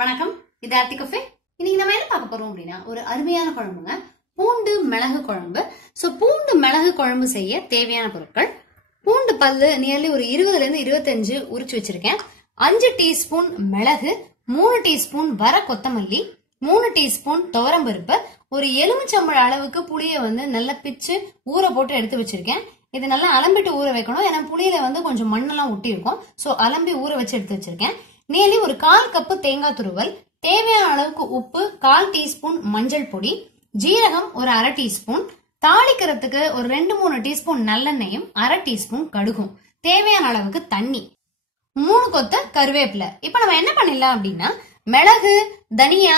வணக்கம். இது ஆர்த்தி கஃபே. இன்னைக்கு நம்ம என்ன பார்க்க போறோம் அப்படின்னா ஒரு அருமையான குழம்புங்க. பூண்டு மிளகு குழம்பு. ஸோ பூண்டு மிளகு குழம்பு செய்ய தேவையான பொருட்கள். பூண்டு பல்லு நியர்லி ஒரு இருபதுல இருந்து இருபத்தஞ்சு உரிச்சு வச்சிருக்கேன். அஞ்சு டீஸ்பூன் மிளகு மூணு டீஸ்பூன் வர கொத்தமல்லி மூணு டீஸ்பூன் துவரம்பருப்பு ஒரு எலுமிச்சம்பழ அளவுக்கு புளியை வந்து நல்லா பிச்சு ஊற போட்டு எடுத்து வச்சிருக்கேன். இது நல்லா அலம்பிட்டு ஊற வைக்கணும். ஏன்னா புளியில வந்து கொஞ்சம் மண்ணெல்லாம் ஒட்டி இருக்கும் ஸோ அலம்பி ஊற வச்சு எடுத்து வச்சிருக்கேன். நேலி ஒரு கால் கப்பு தேங்காய் துருவல் தேவையான அளவுக்கு உப்பு கால் டீஸ்பூன் மஞ்சள் பொடி ஜீரகம் ஒரு அரை டீஸ்பூன் தாளிக்கிறதுக்கு ஒரு ரெண்டு மூணு டீஸ்பூன் நல்லெண்ணெயும் அரை டீஸ்பூன் கடுகும். தேவையான அளவுக்கு தண்ணி. மூணு கொத்த கருவேப்பிலை. இப்ப நம்ம என்ன பண்ணிடலாம் அப்படின்னா மிளகு தனியா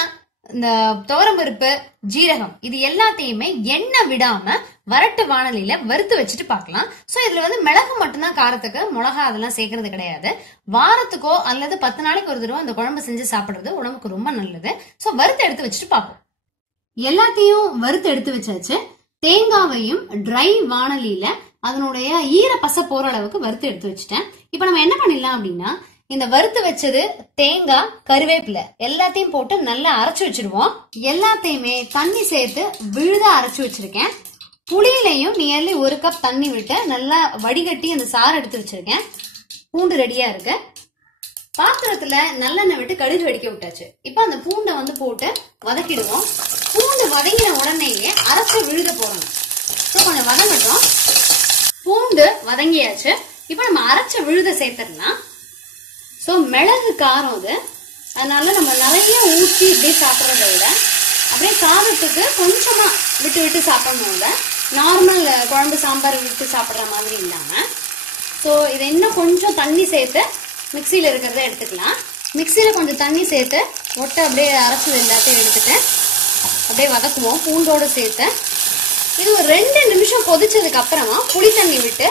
இந்த துவரம்பருப்பு ஜீரகம் இது எல்லாத்தையுமே எண்ணெய் விடாம வரட்டு வானலியில வறுத்து வச்சுட்டு பார்க்கலாம். சோ இதுல வந்து மிளகு மட்டும்தான் காரத்துக்கு மிளகா அதெல்லாம் சேர்க்கறது கிடையாது. வாரத்துக்கோ அல்லது பத்து நாளைக்கு ஒரு தடவை அந்த குழம்பு செஞ்சு சாப்பிடுறது உடம்புக்கு ரொம்ப நல்லது. சோ வறுத்து எடுத்து வச்சுட்டு பார்ப்போம். எல்லாத்தையும் வறுத்து எடுத்து வச்சாச்சு. தேங்காவையும் ட்ரை வானலியில அதனுடைய ஈர பச போற அளவுக்கு வறுத்து எடுத்து வச்சுட்டேன். இப்போ நம்ம என்ன பண்ணிடலாம் அப்படின்னா இந்த வறுத்து வச்சது தேங்காய் கருவேப்பிலை எல்லாத்தையும் போட்டு நல்லா அரைச்சு வச்சிருவோம். எல்லாத்தையுமே தண்ணி சேர்த்து விழுத அரைச்சு வச்சிருக்கேன். புளியிலையும் நியர்லி ஒரு கப் தண்ணி விட்டு நல்லா வடிகட்டி அந்த சாறு எடுத்து வச்சிருக்கேன். பூண்டு ரெடியா இருக்கு. பாத்திரத்துல நல்லெண்ணெய் விட்டு கடுகு வெடிக்க விட்டாச்சு. இப்போ அந்த பூண்டை வந்து போட்டு வதக்கிடுவோம். பூண்டு வதங்கின உடனேயே அரைச்சு விழுத போடணும். ஸோ கொஞ்சம் வதங்கட்டும். பூண்டு வதங்கியாச்சு. இப்போ நம்ம அரைச்ச விழுத சேர்த்துடலாம். ஸோ மிளகு காரம் அது. அதனால நம்ம நிறைய ஊற்றி இப்படியே சாப்பிட்றத விட அப்படியே காரத்துக்கு கொஞ்சமா விட்டு விட்டு சாப்பிடணும் நார்மல் uh, குழம்பு சாம்பார் விட்டு சாப்பிட்ற மாதிரி இல்லாமல் ஸோ இதை இன்னும் கொஞ்சம் தண்ணி சேர்த்து மிக்சியில் இருக்கிறத எடுத்துக்கலாம். மிக்சியில் கொஞ்சம் தண்ணி சேர்த்து ஒட்டை அப்படியே அரைச்சது எல்லாத்தையும் எடுத்துட்டு அப்படியே வதக்குவோம் பூண்டோடு சேர்த்து. இது ஒரு ரெண்டு நிமிஷம் கொதிச்சதுக்கு அப்புறமா புளி தண்ணி விட்டு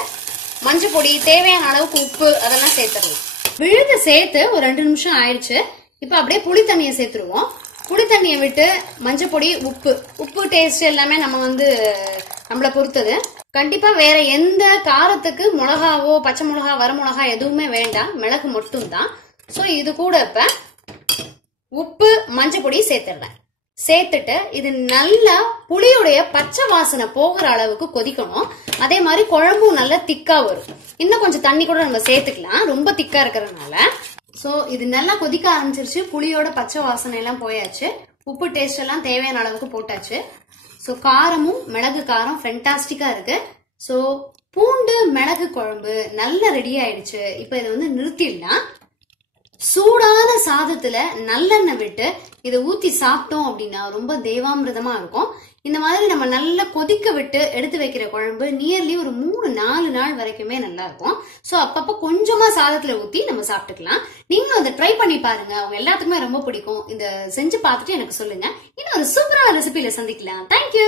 மஞ்சள் பொடி தேவையான அளவுக்கு உப்பு அதெல்லாம் சேர்த்துடலாம். விழுத சேர்த்து ஒரு ரெண்டு நிமிஷம் ஆயிடுச்சு. இப்போ அப்படியே புளி தண்ணியை சேர்த்துருவோம். புளி தண்ணியை விட்டு மஞ்சள் பொடி உப்பு. உப்பு டேஸ்ட் எல்லாமே நம்ம வந்து நம்மளை பொறுத்தது. கண்டிப்பா வேற எந்த காரத்துக்கு மிளகாவோ பச்சை மிளகா வர மிளகா எதுவுமே வேண்டாம். மிளகு மட்டும்தான். ஸோ இது கூட இப்ப உப்பு மஞ்சள் பொடி சேர்த்துடுறேன். சேர்த்துட்டு இது நல்லா புளியுடைய பச்சை வாசனை போகிற அளவுக்கு கொதிக்கணும். அதே மாதிரி குழம்பும் நல்லா திக்கா வரும். இன்னும் கொஞ்சம் தண்ணி கூட நம்ம சேர்த்துக்கலாம். ரொம்ப திக்கா இருக்கிறதுனால. சோ இது நல்லா கொதிக்க ஆரம்பிச்சிருச்சு. புளியோட பச்சை வாசனை எல்லாம் போயாச்சு. உப்பு டேஸ்ட் எல்லாம் தேவையான அளவுக்கு போட்டாச்சு. ஸோ காரமும் மிளகு காரம் ஃபென்டாஸ்டிக்கா இருக்கு. ஸோ பூண்டு மிளகு குழம்பு நல்லா ரெடி ஆயிடுச்சு. இப்போ இதை வந்து நிறுத்திடலாம். சூடான சாதத்துல நல்லெண்ணெய் விட்டு இதை ஊத்தி சாப்பிட்டோம் அப்படின்னா ரொம்ப தேவாமிர்தமா இருக்கும். இந்த மாதிரி நம்ம நல்லா கொதிக்க விட்டு எடுத்து வைக்கிற குழம்பு நியர்லி ஒரு மூணு நாலு நாள் வரைக்குமே நல்லா இருக்கும். ஸோ அப்பப்போ கொஞ்சமா சாதத்துல ஊத்தி நம்ம சாப்பிட்டுக்கலாம். நீங்களும் அதை ட்ரை பண்ணி பாருங்க. அவங்க எல்லாத்துக்குமே ரொம்ப பிடிக்கும். இந்த செஞ்சு பார்த்துட்டு எனக்கு சொல்லுங்க. இன்னும் ஒரு சூப்பரான ரெசிபியில சந்திக்கலாம். தேங்க்யூ